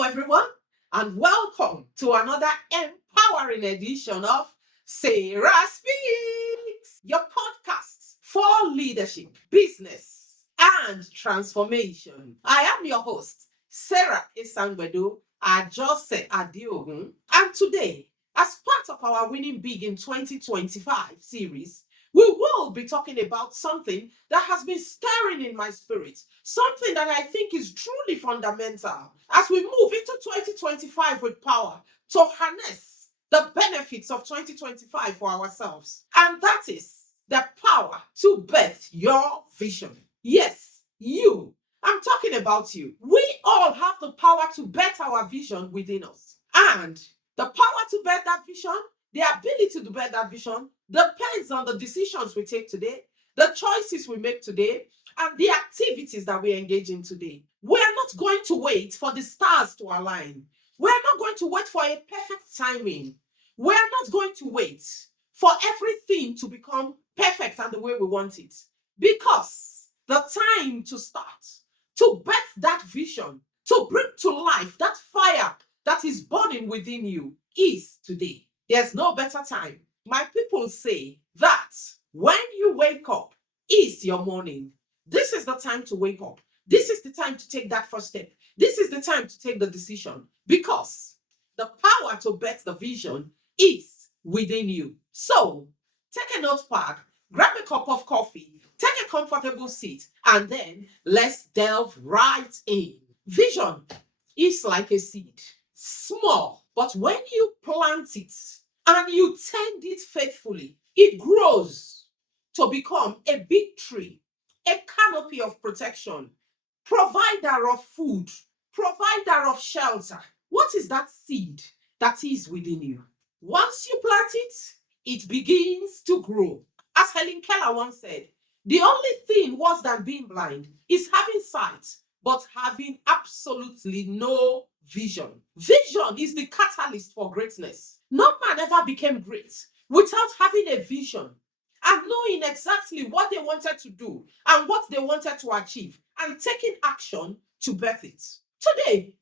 Hello, everyone, and welcome to another empowering edition of Sarah Speaks, your podcast for leadership, business, and transformation. I am your host, Sarah Isangbedu Ajose Adiogun, and today, as part of our Winning Big in 2025 series, we will be talking about something that has been stirring in my spirit, something that I think is truly fundamental as we move into 2025 with power to harness the benefits of 2025 for ourselves. And that is the power to birth your vision. Yes, you. I'm talking about you. We all have the power to birth our vision within us. And the power to birth that vision, the ability to birth that vision, depends on the decisions we take today, the choices we make today, and the activities that we engage in today. We're not going to wait for the stars to align. We're not going to wait for a perfect timing. We're not going to wait for everything to become perfect and the way we want it. Because the time to start, to birth that vision, to bring to life that fire that is burning within you is today. There's no better time. My people say that when you wake up is your morning. This is the time to wake up. This is the time to take that first step. This is the time to take the decision because the power to birth the vision is within you. So take a notepad, grab a cup of coffee, take a comfortable seat, and then let's delve right in. Vision is like a seed, small, but when you plant it and you tend it faithfully, it grows to become a big tree, a canopy of protection, provider of food, provider of shelter. What is that seed that is within you? Once you plant it, it begins to grow. As Helen Keller once said, the only thing worse than being blind is having sight, but having absolutely no vision. Vision is the catalyst for greatness. No man ever became great without having a vision and knowing exactly what they wanted to do and what they wanted to achieve and taking action to birth it. Today,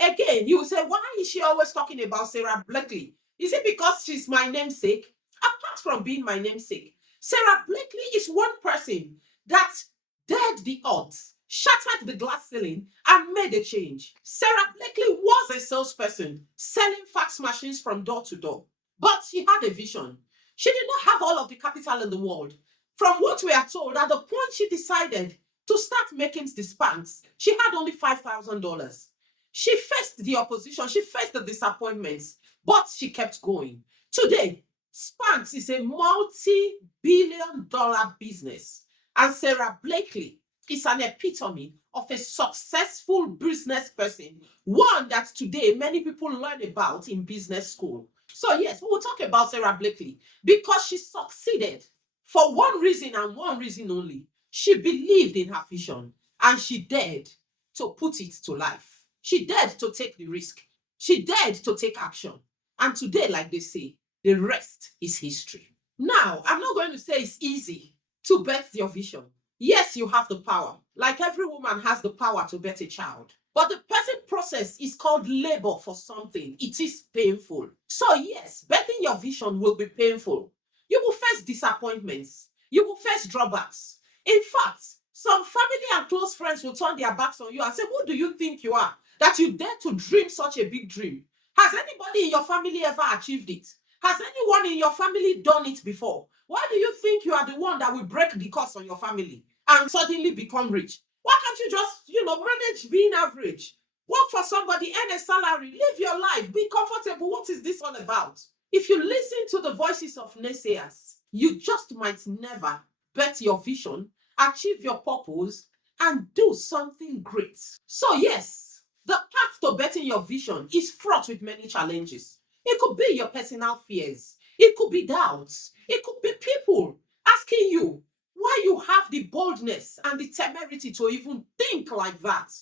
again, you will say, why is she always talking about Sarah Blakely? Is it because she's my namesake? Apart from being my namesake, Sarah Blakely is one person that dared the odds, shattered the glass ceiling, and made a change. Sarah Blakely was a salesperson selling fax machines from door to door, but she had a vision. She did not have all of the capital in the world. From what we are told, at the point she decided to start making the Spanx, she had only $5,000. She faced the opposition, she faced the disappointments, but she kept going. Today, Spanx is a multi-billion-dollar business, and Sarah Blakely is an epitome of a successful business person, one that today many people learn about in business school. So, yes, we will talk about Sarah Blakely because she succeeded for one reason and one reason only. She believed in her vision and she dared to put it to life. She dared to take the risk. She dared to take action. And today, like they say, the rest is history. Now, I'm not going to say it's easy to birth your vision. Yes, you have the power. Like every woman has the power to birth a child. But the birthing process is called labor for something. It is painful. So, yes, birthing your vision will be painful. You will face disappointments. You will face drawbacks. In fact, some family and close friends will turn their backs on you and say, who do you think you are that you dare to dream such a big dream? Has anybody in your family ever achieved it? Has anyone in your family done it before? Why do you think you are the one that will break the curse on your family and suddenly become rich? Why can't you just, manage being average? Work for somebody, earn a salary, live your life, be comfortable. What is this all about? If you listen to the voices of naysayers, you just might never bet your vision, achieve your purpose, and do something great. So, yes, the path to betting your vision is fraught with many challenges. It could be your personal fears. It could be doubts. It could be people asking you why you have the boldness and the temerity to even think like that,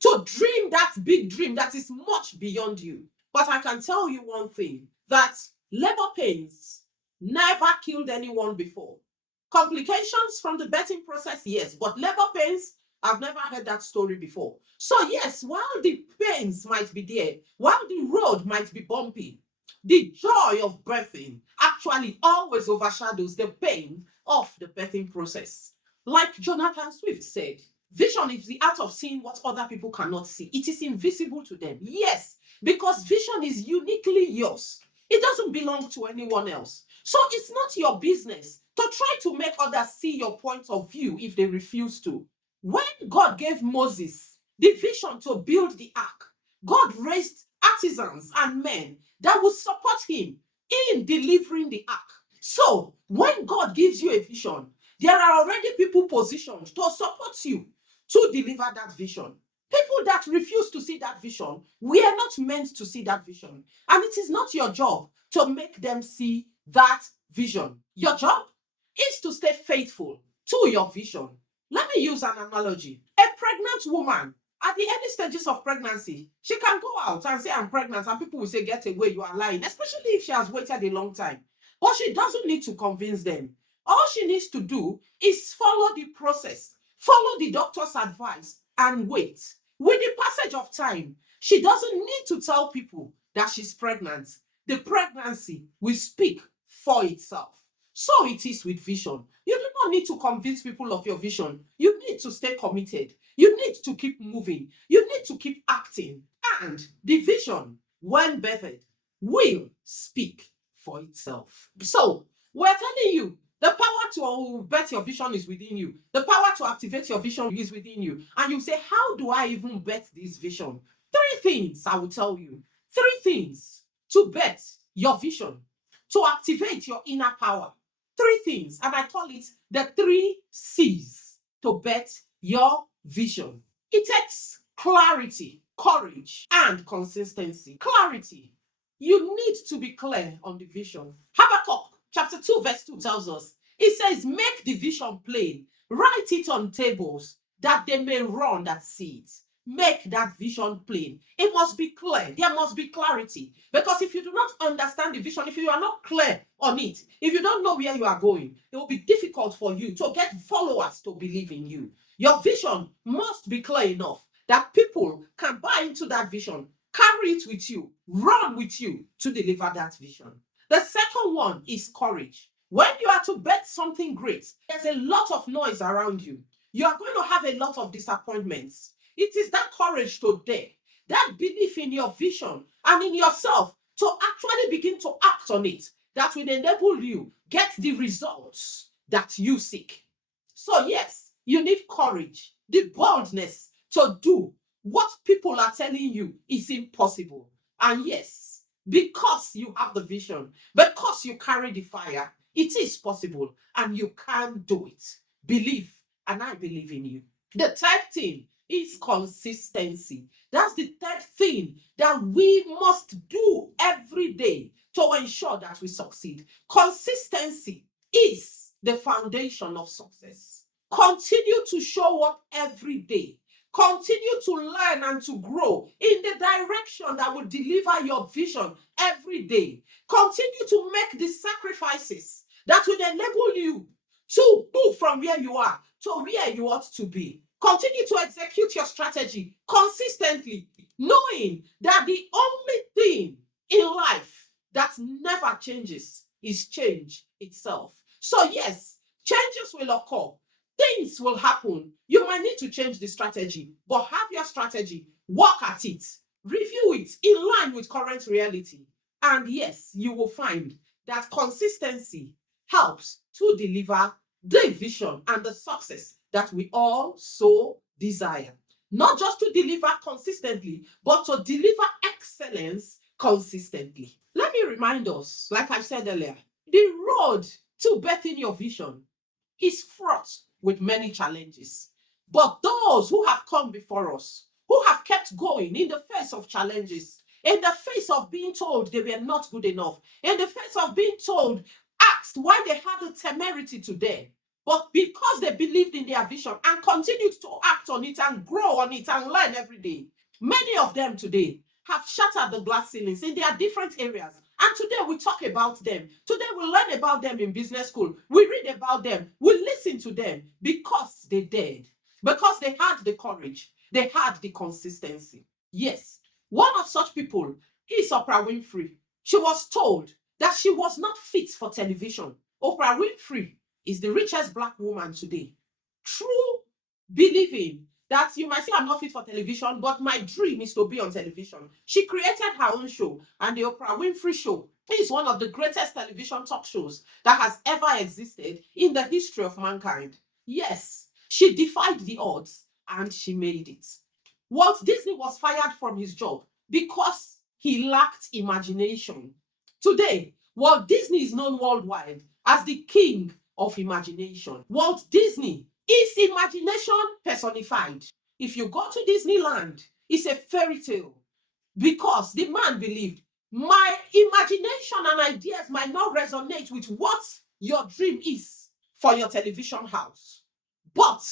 to dream that big dream that is much beyond you. But I can tell you one thing, that labor pains never killed anyone before. Complications from the birthing process, yes, but labor pains I've never heard that story before. So, yes, while the pains might be there, while the road might be bumpy, the joy of birthing actually always overshadows the pain of the birthing process. Like Jonathan Swift said, vision is the art of seeing what other people cannot see. It is invisible to them. Yes, because vision is uniquely yours. It doesn't belong to anyone else. So it's not your business to try to make others see your point of view if they refuse to. When God gave Moses the vision to build the ark, God raised artisans and men that would support him in delivering the ark. So when God gives you a vision, there are already people positioned to support you to deliver that vision. People that refuse to see that vision, we are not meant to see that vision. And it is not your job to make them see that vision. Your job is to stay faithful to your vision. Let me use an analogy. A pregnant woman, at the early stages of pregnancy, she can go out and say, I'm pregnant, and people will say, get away, you are lying, especially if she has waited a long time. But she doesn't need to convince them. All she needs to do is follow the process, follow the doctor's advice, and wait. With the passage of time, she doesn't need to tell people that she's pregnant. The pregnancy will speak for itself. So it is with vision. You do not need to convince people of your vision. You need to stay committed. You need to keep moving. You need to keep acting. And the vision, when birthed, will speak for itself. So we're telling you the power to birth your vision is within you. The power to activate your vision is within you. And you say, how do I even birth this vision? Three things I will tell you. Three things to birth your vision, to activate your inner power. Three things, and I call it the 3 C's to birth your vision. It takes clarity, courage, and consistency. Clarity. You need to be clear on the vision. Habakkuk chapter 2, verse 2 tells us, it says, make the vision plain, write it on tables, that they may run that see it. Make that vision plain. It must be clear. There must be clarity. Because if you do not understand the vision, if you are not clear on it, if you don't know where you are going, it will be difficult for you to get followers to believe in you. Your vision must be clear enough that people can buy into that vision, carry it with you, run with you to deliver that vision. The second one is courage. When you are to bet something great, there's a lot of noise around you. You are going to have a lot of disappointments. It is that courage to dare, that belief in your vision and in yourself to actually begin to act on it that will enable you get the results that you seek. So yes, you need courage, the boldness to do what people are telling you is impossible. And yes, because you have the vision, because you carry the fire, it is possible and you can do it. Believe, and I believe in you. The third thing is consistency. That's the third thing that we must do every day to ensure that we succeed. Consistency is the foundation of success. Continue to show up every day. Continue to learn and to grow in the direction that will deliver your vision every day. Continue to make the sacrifices that will enable you to move from where you are to where you ought to be. Continue to execute your strategy consistently, knowing that the only thing in life that never changes is change itself. So yes, changes will occur. Things will happen. You might need to change the strategy, but have your strategy, work at it, review it in line with current reality. And yes, you will find that consistency helps to deliver the vision and the success that we all so desire. Not just to deliver consistently, but to deliver excellence consistently. Let me remind us, like I said earlier, the road to birthing your vision is fraught with many challenges. But those who have come before us, who have kept going in the face of challenges, in the face of being told they were not good enough, in the face of being told, asked why they had the temerity to dare, but because they believed in their vision and continued to act on it and grow on it and learn every day, many of them today have shattered the glass ceilings in their different areas. And today we talk about them. Today we learn about them in business school. We read about them. We listen to them because they dared, because they had the courage, they had the consistency. Yes, one of such people is Oprah Winfrey. She was told that she was not fit for television. Oprah Winfrey is the richest black woman today. True believing that you might say I'm not fit for television, but my dream is to be on television. She created her own show, and the Oprah Winfrey Show is one of the greatest television talk shows that has ever existed in the history of mankind. Yes, she defied the odds and she made it. Walt Disney was fired from his job because he lacked imagination. Today, Walt Disney is known worldwide as the king of imagination. Walt Disney is imagination personified. If you go to Disneyland, it's a fairy tale because the man believed my imagination and ideas might not resonate with what your dream is for your television house, but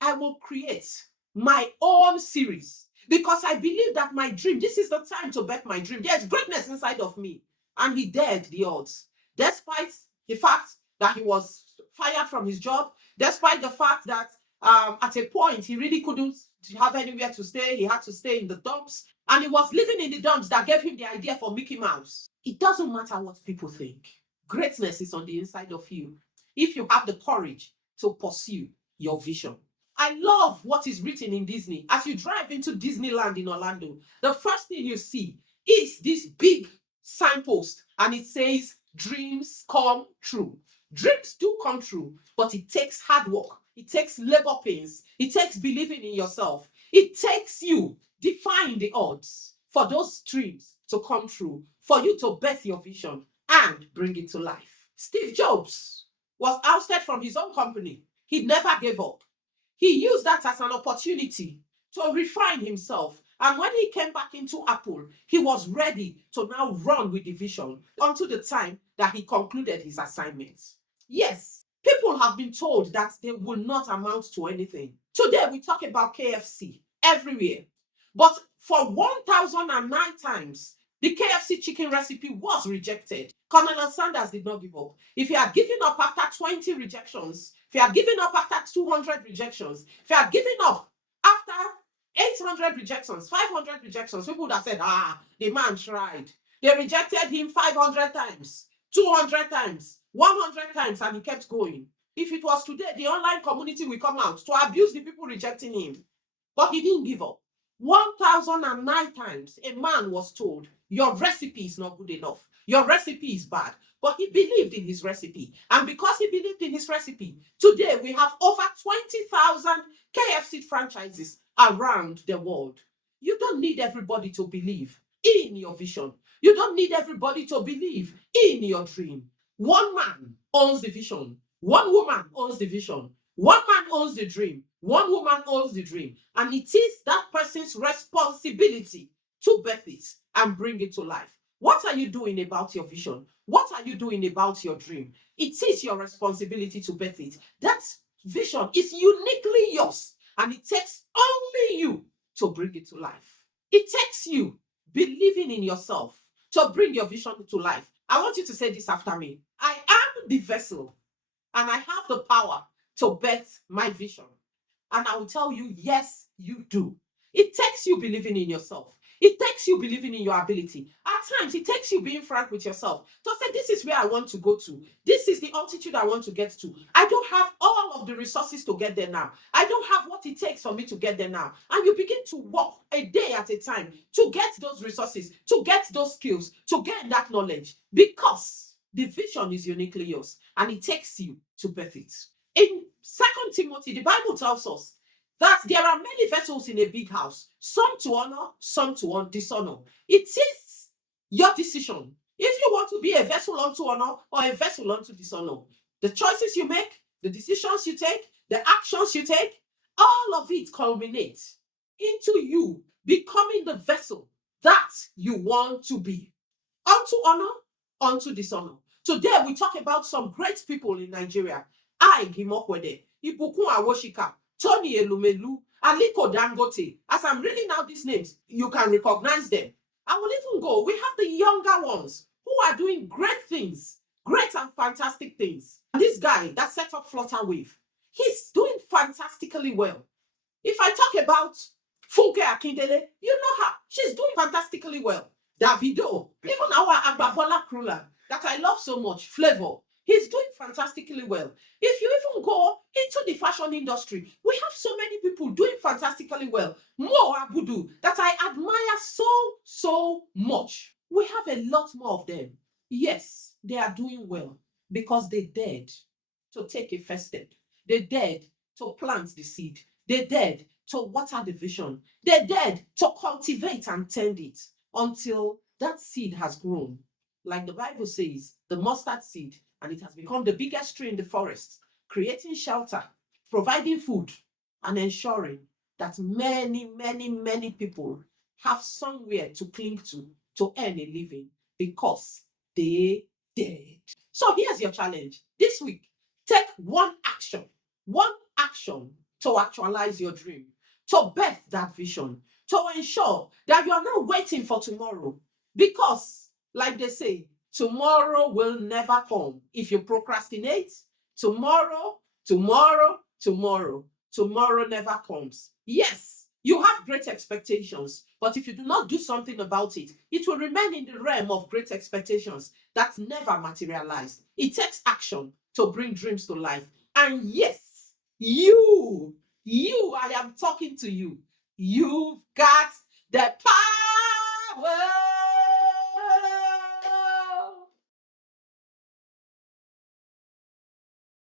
I will create my own series because I believe that my dream, this is the time to bet my dream. There's greatness inside of me. And he dared the odds, despite the fact that he was fired from his job, despite the fact that at a point he really couldn't have anywhere to stay. He had to stay in the dumps. And he was living in the dumps that gave him the idea for Mickey Mouse. It doesn't matter what people think. Greatness is on the inside of you if you have the courage to pursue your vision. I love what is written in Disney. As you drive into Disneyland in Orlando, the first thing you see is this big signpost, and it says, "Dreams come true." Dreams do come true, but it takes hard work. It takes labor pains. It takes believing in yourself. It takes you defying the odds for those dreams to come true, for you to birth your vision and bring it to life. Steve Jobs was ousted from his own company. He never gave up. He used that as an opportunity to refine himself. And when he came back into Apple, he was ready to now run with the vision until the time that he concluded his assignments. Yes, people have been told that they will not amount to anything. Today, we talk about KFC everywhere. But for 1009 times, the KFC chicken recipe was rejected. Colonel Sanders did not give up. If he had given up after 20 rejections, if he had given up after 200 rejections, if he had given up after 800 rejections, 500 rejections, people would have said, the man tried. They rejected him 500 times, 200 times, 100 times, and he kept going. If it was today, the online community will come out to abuse the people rejecting him. But he didn't give up. 1009 times, a man was told, your recipe is not good enough. Your recipe is bad. But he believed in his recipe. And because he believed in his recipe, today we have over 20,000 KFC franchises around the world. You don't need everybody to believe in your vision. You don't need everybody to believe in your dream. One man owns the vision. One woman owns the vision. One man owns the dream. One woman owns the dream. And it is that person's responsibility to birth it and bring it to life. What are you doing about your vision? What are you doing about your dream? It is your responsibility to birth it. That vision is uniquely yours, and it takes only you to bring it to life. It takes you believing in yourself to bring your vision to life. I want you to say this after me. I am the vessel, and I have the power to birth my vision. And I will tell you, yes, you do. It takes you believing in yourself. It takes you believing in your ability. At times, it takes you being frank with yourself to say, this is where I want to go to. This is the altitude I want to get to. I don't have all of the resources to get there now. I don't have what it takes for me to get there now. And you begin to walk a day at a time to get those resources, to get those skills, to get that knowledge, because the vision is uniquely yours and it takes you to birth it. In 2 Timothy, the Bible tells us that there are many vessels in a big house, some to honor, some to dishonor. It is your decision if you want to be a vessel unto honor or a vessel unto dishonor. The choices you make, the decisions you take, the actions you take, all of it culminates into you becoming the vessel that you want to be. Unto honor, unto dishonor. Today we talk about some great people in Nigeria. Gimokwede, Ibukun Awoshika, Tony Elumelu, Aliko Dangote. As I'm reading out these names, you can recognize them. I will even go. We have the younger ones who are doing great things, great and fantastic things. And this guy that set up Flutterwave, he's doing fantastically well. If I talk about Funke Akindele, you know her. She's doing fantastically well. Davido, even our Agbabola Krula that I love so much, Flavor, he's doing fantastically well. If you even go into the fashion industry, we have so many people doing fantastically well. Mo Abudu, that I admire so much. We have a lot more of them. Yes, they are doing well because they dared to take a first step. They dared to plant the seed. They dared to water the vision. They dared to cultivate and tend it until that seed has grown. Like the Bible says, the mustard seed, and it has become the biggest tree in the forest, creating shelter, providing food, and ensuring that many people have somewhere to cling to earn a living because they did. So here's your challenge this week. Take one action to actualize your dream, to birth that vision, to ensure that you are not waiting for tomorrow. Because, like they say, tomorrow will never come. If you procrastinate, tomorrow, tomorrow never comes. Yes, you have great expectations, but if you do not do something about it, it will remain in the realm of great expectations that never materialize. It takes action to bring dreams to life. And yes, I am talking to you. You've got the power